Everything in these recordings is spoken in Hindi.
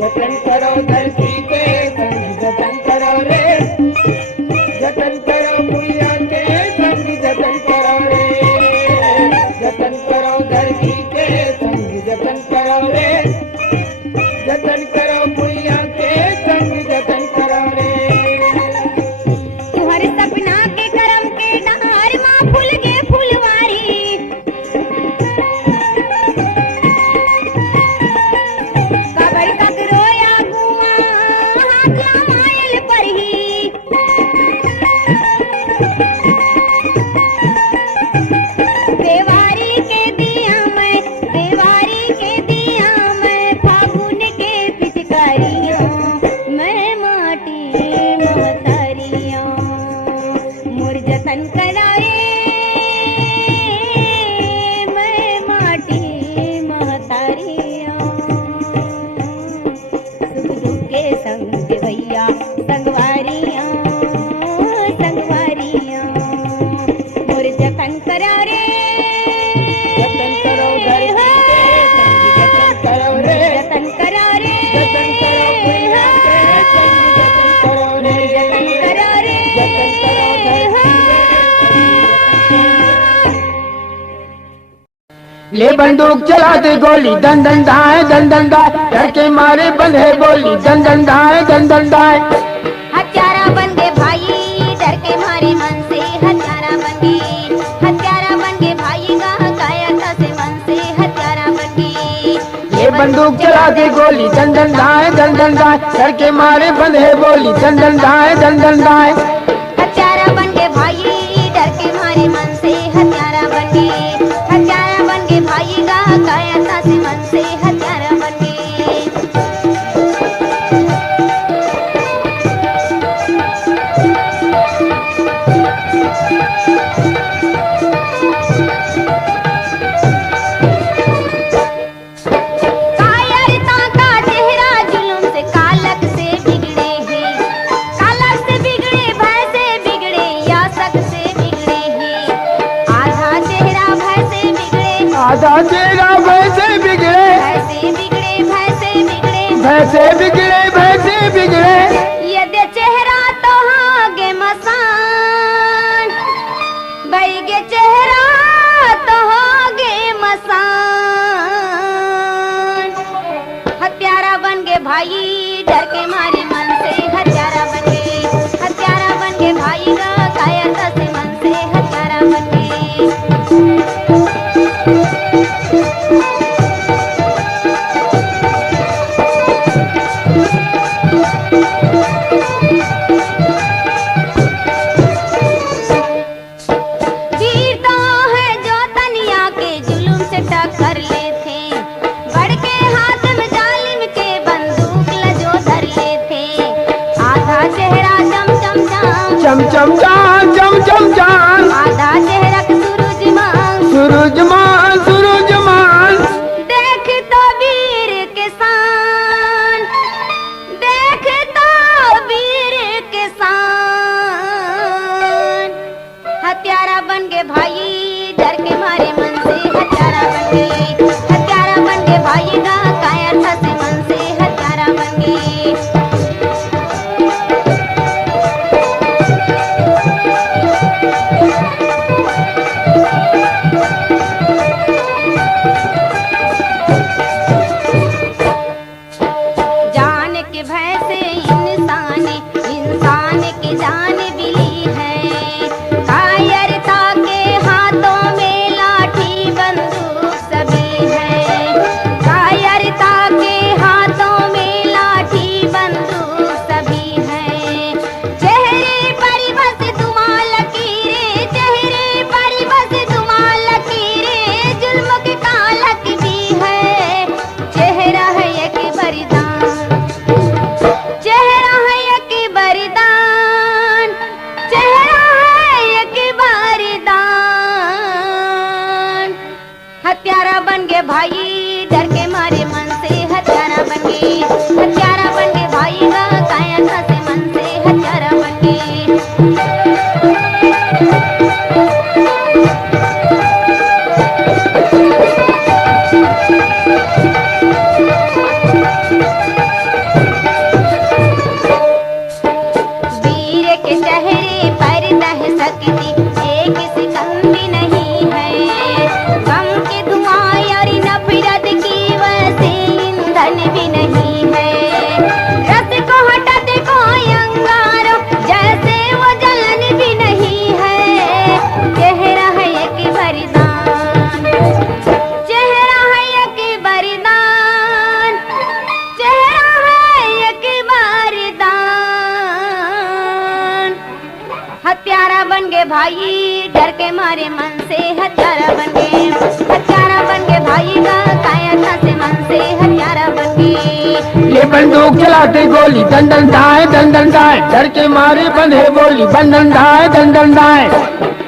जतन करो धरती के संग जतन करो रे, जतन करो भूया के संग जतन करो रे, जतन करो धरती के संग जतन करो रे, जतन करो भूया के संग जतन करो रे। तुम्हारे सपना के करम के डार माँ फूल गे फुलवारी, काबर ककरोया गुआ हाथ लामायल परही, देवारी के दिया मैं फागुन के पिचकारियां, मैं माटी मोहतारियां मोर जतन करा रे, मैं माटी मोहतारियां सुख दुख के संग भैया संगवारियां संगवारियां मोर जतन करा रे, जतन करो धरती के संग जतन करो रे, जतन करा रे, जतन करो भूया के संग जतन करो रे, जतन करा रे, जतन करो धरती के ले बंदूक चला दे गोली दन दन दाए दन दन दाए, डर के मारे बंधे बोली दन दन दाए दन दन दाए। हत्यारा बन गए भाई डर के मारे मन से, हत्यारा बन गए भाई गा काया था से मन से, हत्यारा बन गए। ये बंदूक चला दे गोली दन दन दाए दन दन दाए, डर के मारे बंधे बोली दन दन दाए दन दन दाए। हत्यारा बन गए भाई डर के मारे मन से, हत्यारा बन गए भाई गा काया था से मन से, हत्यारा बन गए। कायरता का चेहरा जुल्म से कालक से बिगड़े हैं, कालक से बिगड़े भय से बिगड़े या शक से बिगड़े हैं, आधा चेहरा भय से बिगड़े, आधा चेहरा भय से बिगड़े, भय से बिगड़े, भय से बिगड़े, भय से बिगड़े, भय से बिगड़े। यदि चेहरा तो हागे मसान, बैगे चेहरा तो हागे मसान, हत्यारा बन गए भाई डर के मारे मन से, हत्यारा बन गए भाई गा काया था से मन से, हत्यारा बन गए। वीरता है जो तनिया के जुल्म से टक्कर ले थे, बढ़ के हाथ में जालिम के बंदूक लजो धर ले थे, आधा चेहरा चम चम चाम, चम चम जान चम चम जान, आधा चेहरा सूरजमान, सूरजमान सूरजमान। देख तो वीर किसान, देख तो वीर किसान, हत्यारा बन गए भाई डर के मारे मन से, हत्यारा बन गए भाई गा काया था से मन से, हत्यारा बन गए। जान के भय से इंसान की जान बिली है, कायरता के हाथों में लाठी बंदूक सभी है, कायरता के हाथों में लाठी बंदूक सभी है, चेहरे पर बस तुम्हां लकीरें, चेहरे पर बस तुम्हां लकीरें, जुल्म की कालक भी है, चेहरा है एक बलिदान, चेहरा बन गए भाई, डर के मारे मन से हत्यारा बन गए। हत्यारा बन गए भाई का कायरता से मन से हत्यारा बन गए। ये बंदूक चलाते गोली दंदन दाए दंदन दाए, डर के मारे बंधे बोली बंदन दाए दंदन दाए।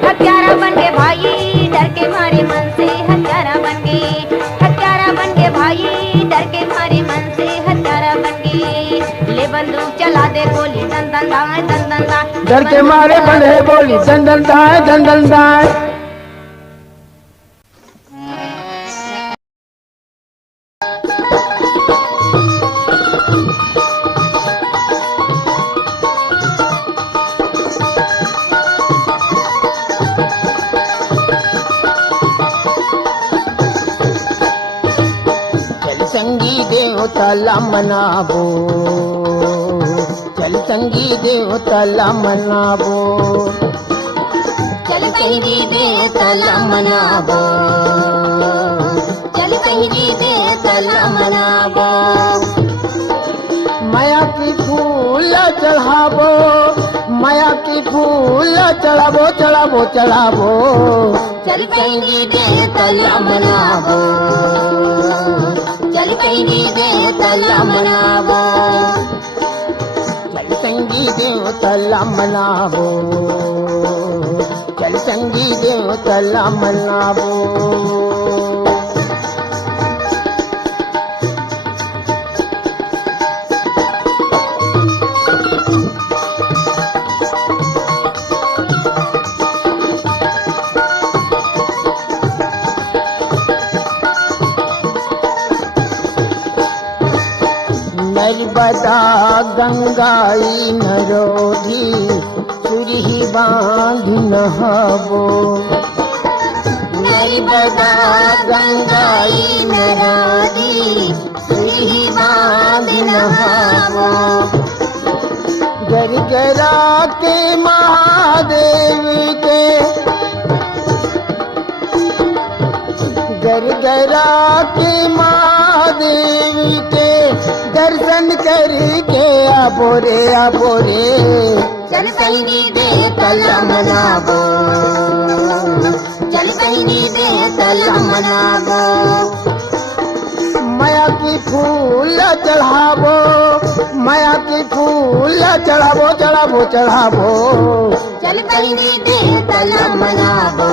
हत्यारा बन गए भाई, डर के मारे मन से हत्यारा बन गए। हत्यारा बन गए भाई, डर के मारे मन से हत्यारा बन गए। ले बंदूक चला दे गोली दंदन दाए दंदन दाए, डर के मारे बंधे बोली दंदन दाए दंदन दाए। चल संगी देवताला मनावो, चल संगी देवताला मनावो, चल संगी देवताला मनावो, चल संगी देवताला मनावो। माया की फूल चढ़ावो, माया की फूल चढ़ावो चढ़ावो चढ़ावो। चल संगी देवताला मनावो, चल संगी देवताला मनावो। चल संगी देवताला मनावो, चल संगी देवताला मनावो। नर्मदा गंगाई नरोधी, सुरही बांध नहावो। नर्मदा गंगाई नरोधी, सुरही बांध नहावो। गरगरा के महादेव के, गरगरा के महादेव के दर्शन करके आबो रे आबो रे। चल संगी देवताला मनावो, चल संगी देवताला मनावो। माया की फूल चढ़ावो, माया की फूल चढ़ावो चढ़ावो चढ़ावो। चल संगी देवताला मनावो,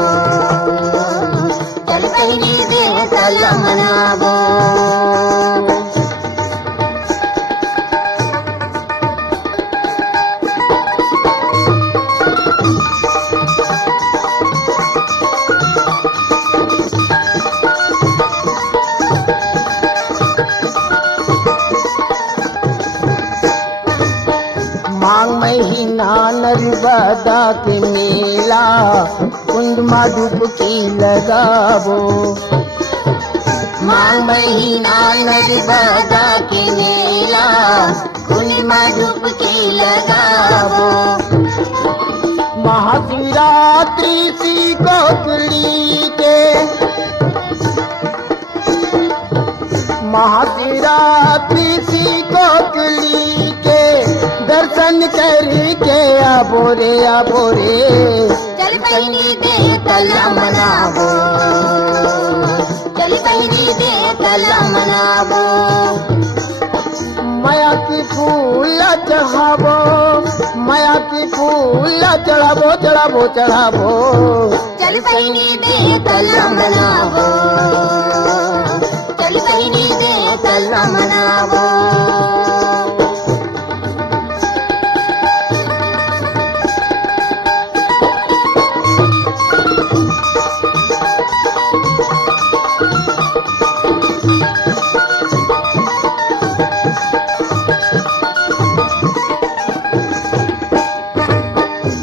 चल संगी देवताला मनावो। मांग महीना नर्मदा के मेला, कुंड में डुबकी लगावो। मांग महीना नर्मदा के मेला, कुंड में डुबकी लगावो। महाशिवरात्रि सी कोकली के, महाशिवरात्रि सी कोकली के दर्शन करके आबो रे आबो रे। चल संगी देवताला मनावो, चल संगी देवताला मनावो। माया की फूल चढ़ावो, माया की फूल चढ़ावो चढ़ावो चढ़ावो। चल संगी देवताला मनावो, चल संगी देवताला मनावो।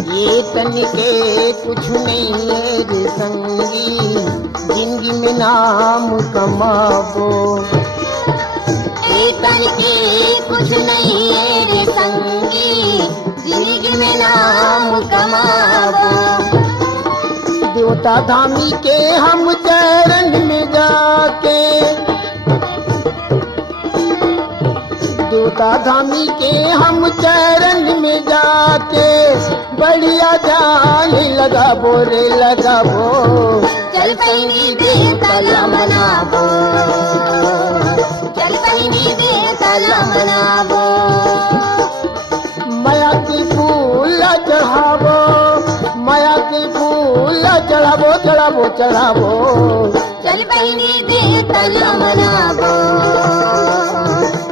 ये तन के कुछ नहीं है रे संगी, जिंदगी में नाम कमावो। तन के कुछ नहीं है रे संगी, जिंदगी में नाम कमावो। देवता धामी के हम चरण में जाके, जूता धामी के हम चरण में जाके बढ़िया ध्यान लगाबो रे लगाबो। चल पैनी दे तला मनाबो, चल पैनी दे तला मनाबो। माया की फूल चढ़ाबो, माया की फूल चढ़ाबो चढ़ाबो चढ़ाबो। चल पैनी दे तला मनाबो,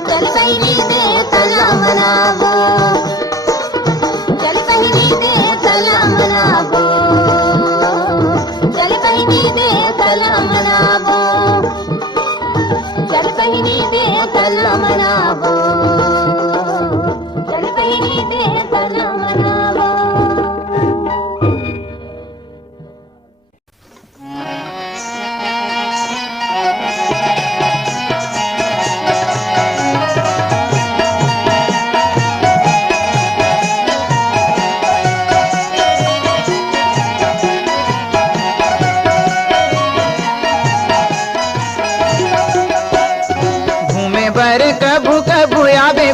चल पैनी दे तला मनाबो, चल पैनी दे तला मनाबो, चल पैनी दे तला मनाबो, चल पैनी दे तला मनाबो, चल पैनी दे तला मनाबो।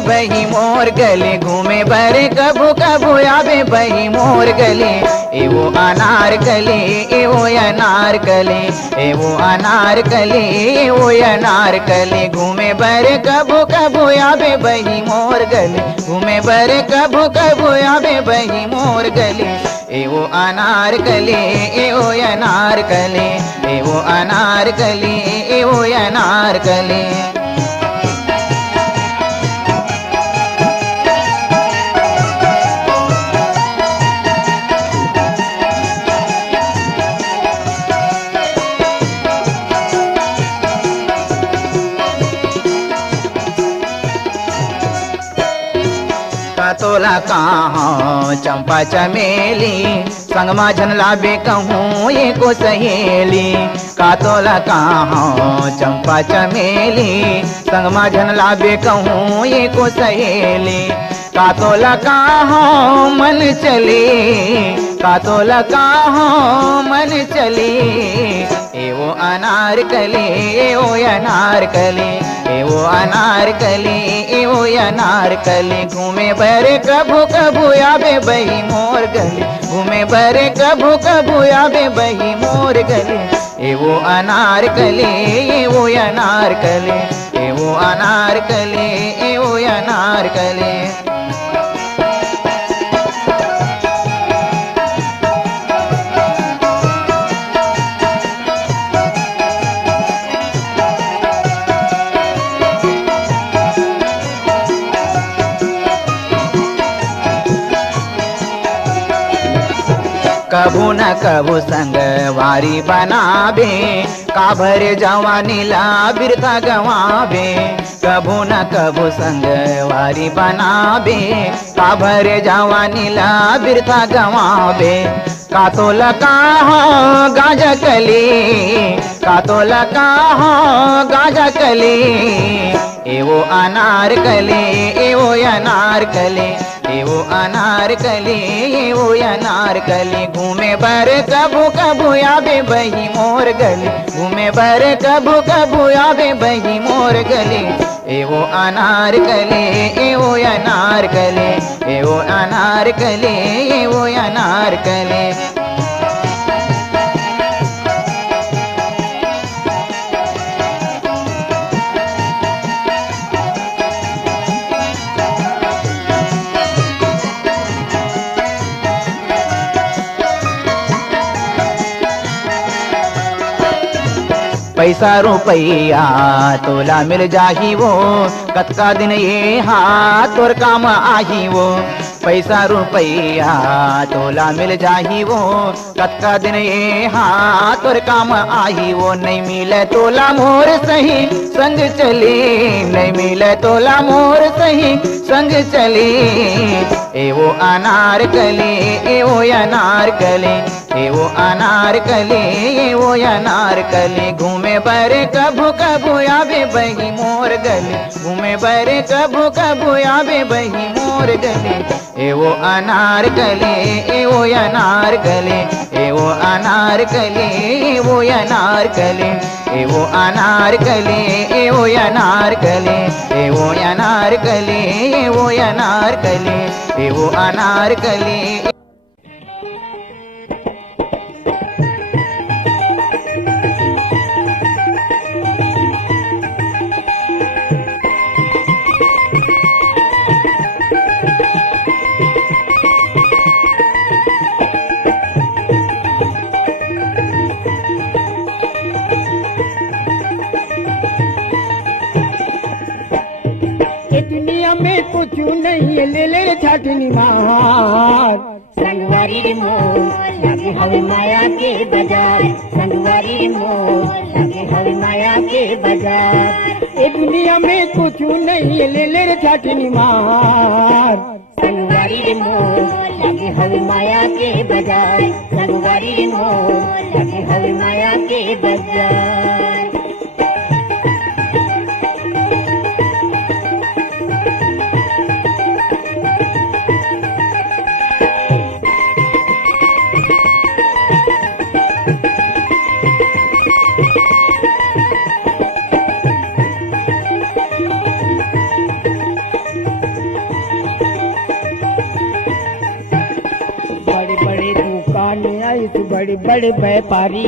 बही मोर गले घूमे बर कभू कभू आवे बही मोर गले। एवो अनार कले एवो अनार कले, एवो अनार कले एवो अनार कले। घूमे बर कभू कभू आवे बही मोर गले, घूमे बर कभू कभू आवे बही मोर गले। एवो अनार कले एवो अनार कले, एवो अनार कले एवो अनार कले। तोला कहाँ चंपा चमेली संगमा झन लाबे कहूँ एको सहेली। का तोला कहाँ चंपा चमेली संगमा झन लाबे कहूँ एको सहेली। का तोला कहाँ मन चली, का तोला कहाँ मन चली। एवो अनार कली एवो अनार कली, एवो अनार कली एवो अनार कली। घूमे बरे कभू कभू आवे बही मोर गली, घूमे बरे कभू कभू आवे बही मोर गली। एवो अनार कली एवो अनार कली, एवो अनार कली एवो अनार कली। कभू न कभू संग वारी बनाबे, काभर जवानी ला बिरथा गवाबे। कभू न कभू संग वारी बनाबे, काभर जवानी ला बिरथा गवाबे। का तोला कहाँ गाजा कली, का तोला कहाँ गाजा कली। एवो अनार कली एवो अनार कली, एवो अनार कली एवो अनार कली। घूमे बर कभू कभू आवे बही मोर गली, घूमे बर कभू कभू आवे बही मोर गली। एवो अनार कली एवो अनार कली, एवो अनार कली एवो अनार कली। पैसा रुपया तोला मिल जाही वो, कतका दिन ये हाथ तोर काम आही वो। पैसा रुपया तोला मिल जाही वो, कतका दिन ये हाथ तोर काम आही वो। नहीं मिले तोला मोर सही संग चली, नहीं मिले तोला मोर सही संग चली। एवो अनार कली एवो अनार कली, एवो अनार कली एवो अनार कली। घूमे बरे कभू कभू आवे बही मोर गली, घूमे बरे कभू कभू आवे बही मोर गली। ए वो अनारकली, ए वो अनारकली, ए वो अनारकली, ए वो अनारकली, ए वो अनारकली, ए वो अनारकली, ए वो अनारकली, ए वो अनारकली, ए वो अनारकली। दुनिया में कुछ नहीं है, ले ले छाटनी मार। संगवारी रे मोर लगे हवे माया के बाजार, संगवारी रे मोर लगे हवे माया के बाजार। ये दुनिया में कुछ नहीं है, ले ले छाटनी मार। संगवारी रे मोर लगे हवे माया के बाजार, संगवारी रे मोर लगे हवे माया के बाजार। बड़े बड़े व्यापारी,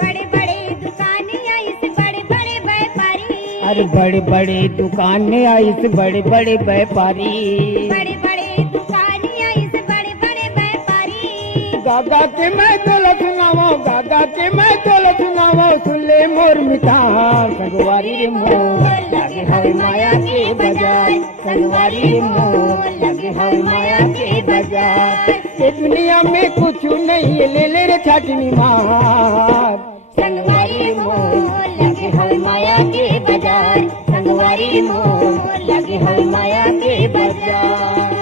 बड़े बड़े दुकानें आई से बड़े बड़े व्यापारी, अरे बड़े बड़े दुकानें आई से बड़े बड़े व्यापारी, बड़े बड़े दुकानें आई से बड़े बड़े व्यापारी। गागा के मैं तोला सुनावा, गागा के मैं तोला सुनावा, सुले मोर मिठा। संगवारी रे मोर लगे हवे माया के बाजार, संगवारी रे मोर लगे हवे माया के बाजार। ये दुनिया में कुछ नहीं है, ले ले छाटनी मार। संगवारी रे मोर लगे हवे माया के बाजार, संगवारी रे मोर लगे हवे माया के बाजार।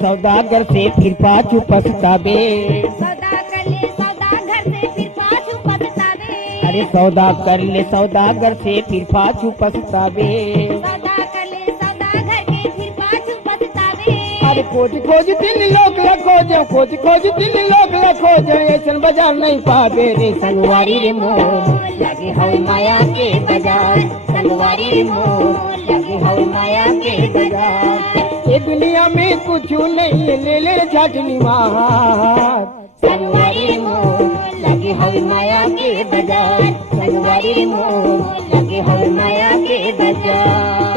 सौदागर से फिर पाछू पछतावे, सौदा कर ले सौदागर से फिर पाछू पछतावे, अरे सौदा कर ले सौदागर से फिर पाछू पछतावे। सौदा कर ले सौदागर के फिर पाछू पछतावे। अरे खोज खोज दिन लोग ला खोजो, खोज खोज दिन लोग ला खोजो, ऐसन बाजार नहीं पावे रे। संगवारी रे मोर लगे हवे माया के बाजार, संगवारी रे मोर लगे हवे माया के बाजार। ये दुनिया में कुछ नहीं है, ले ले छाटनी मार। संगवारी रे मोर लगे हवे माया के बाजार, संगवारी रे मोर लगे हवे माया के बाजार।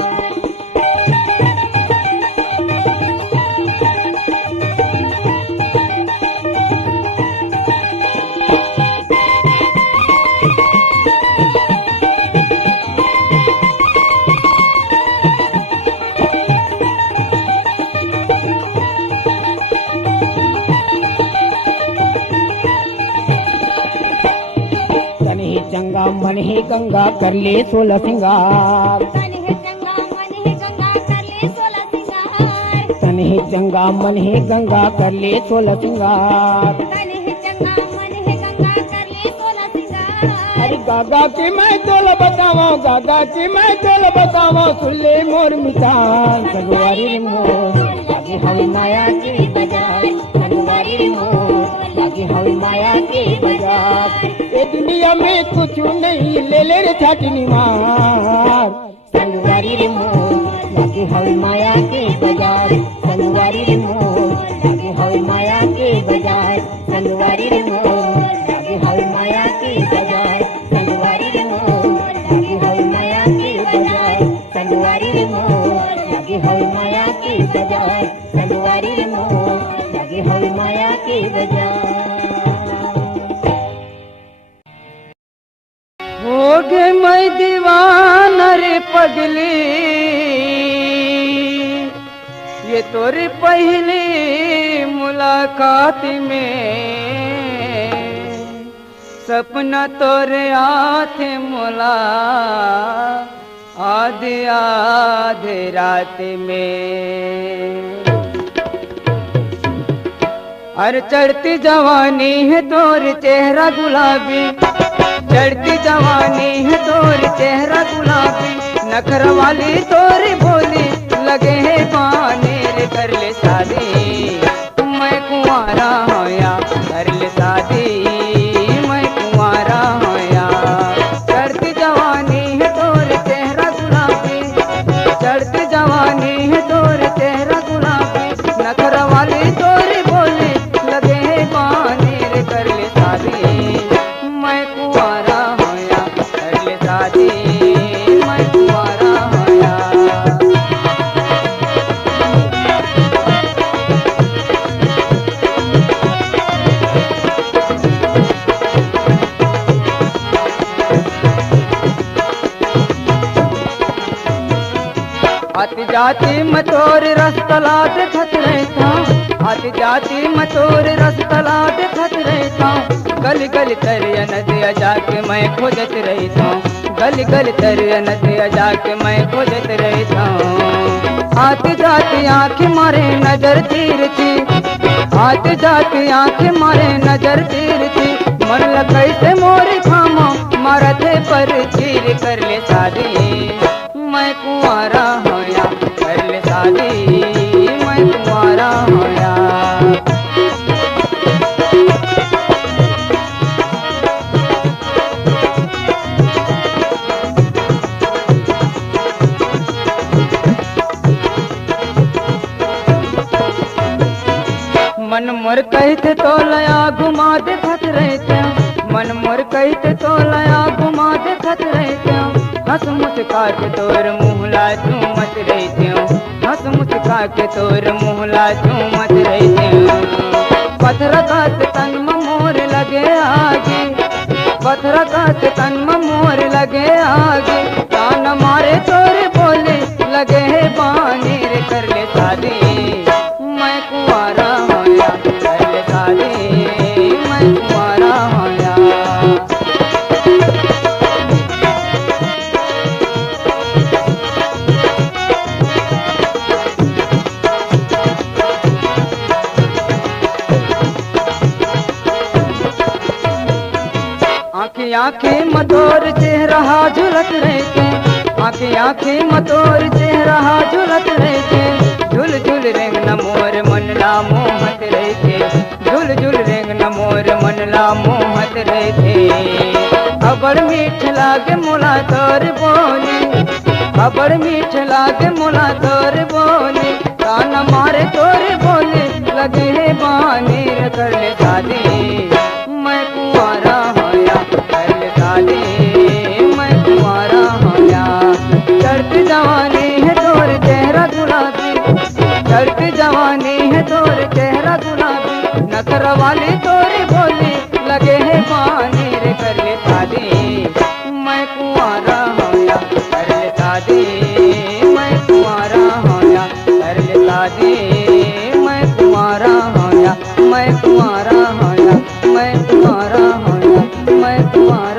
चंगा मन ही गंगा कर ले 16 सिंगार, तन है चंगा मन है गंगा कर ले 16 सिंगार, तन ही चंगा मन ही गंगा कर ले 16 सिंगार। तन है चंगा मन है गंगा कर ले 16 सिंगार। अरे गागा की मैं तोला बतावा, गागा की मैं तोला बतावा, सुले मोर मिठा। संगवारी रे मोर लगे हवे माया के बाजार, संगवारी रे मोर लगे हवे माया के बाजार। ये दुनिया में कुछ नहीं, ले ले रे छाटनी मार। संगवारी रे मोर लगे हवे माया के बाजार, संगवारी रे मोर लगे हवे माया के बाजार, संगवारी रे मोर लगे हवे माया के बाजार, संगवारी रे मोर लगे हवे माया के बाजार, संगवारी रे मोर लगे हवे माया के बाजार, संगवारी रे मोर लगे हवे माया के बाजार। हो गे मैं दीवाना रे पगली, ये तोरी पहली मुलाकात में सपना तोरे हाथ मोला आधे आधे रात में। अरे चढ़ती जवानी है तोर चेहरा गुलाबी, चढ़ती जवानी है तोर चेहरा गुलाबी, नखर वाली तोरी बोली लगे है पानी रे कर ले शादी, मैं कुंवारा होया कर ले शादी, मैं कुंवारा होया। चढ़ती जवानी है तोर चेहरा गुलाबी, चढ़ती जवानी है तोर चेहरा गुलाबी, नखर वाली तोरी बोली लगे है पानी रे कर ले शादी, मैं कुंवारा होया कर ले शादी, मैं कुंवारा होया। आती जाती मतोर रस्तला देखत रहता, आती जाती मतोर रस्तला देखत रहता, गली गली तरिया नदिया जाके मैं खोजत रहता, गली गली तरिया नदिया जाके मैं खोजत रहता। आती जाती आँखें मारे नजर तीर थी, आती जाती आँखें मारे नजर तीर थी, मन लगई से मोरी खामा मारते पर चीर कर ले शादी, मैं कुंवारा होया कर ले शादी, मैं कुंवारा होया। मन मोर कहते तो लया घुमा देखत रहते, मन मोर कहते तो लया घुमा देखत रहते, हंस मुस्का के तोर मुहला झूमत रहते, हंस मुस्का के तोर मुहला झूमत रहते। पत्थर काट तन में मोर लगे आगे, पत्थर काट तन में मोर लगे आगे, तान मारे तोर बोले लगे है बानी रे कर ले शादी, मैं कुंवारा होया कर ले शादी, मैं कुंवारा होया। आँखें आँखें मधुर चेहरा झुलत रहते, आँखें आँखें मधुर चेहरा झुलत रहते, झुल झुल रेंग न मोर मनला मोहत रहते, झुल झुल रेंग न मोर मनला मोहत रहते। अबड़ मीठ लागे मोला तोर बोली, अबड़ मीठ लागे मोला तोर बोली, कान मारे तोर बोली लगे है बानी रे कर ले शादी, मैं कुंवारा होया कर ले शादी, मैं कुंवारा होया। चढ़ती जवानी है तोर चेहरा गुलाबी, चढ़ती जवानी है तोर चेहरा गुलाबी, नखर वाली तोरी बोली लगे है पानी रे कर ले शादी, मैं कुंवारा होया कर ले शादी, मैं कुंवारा होया कर ले शादी, मैं कुंवारा होया, मैं कुंवारा होया, मैं कुंवारा होया, मैं कुंवारा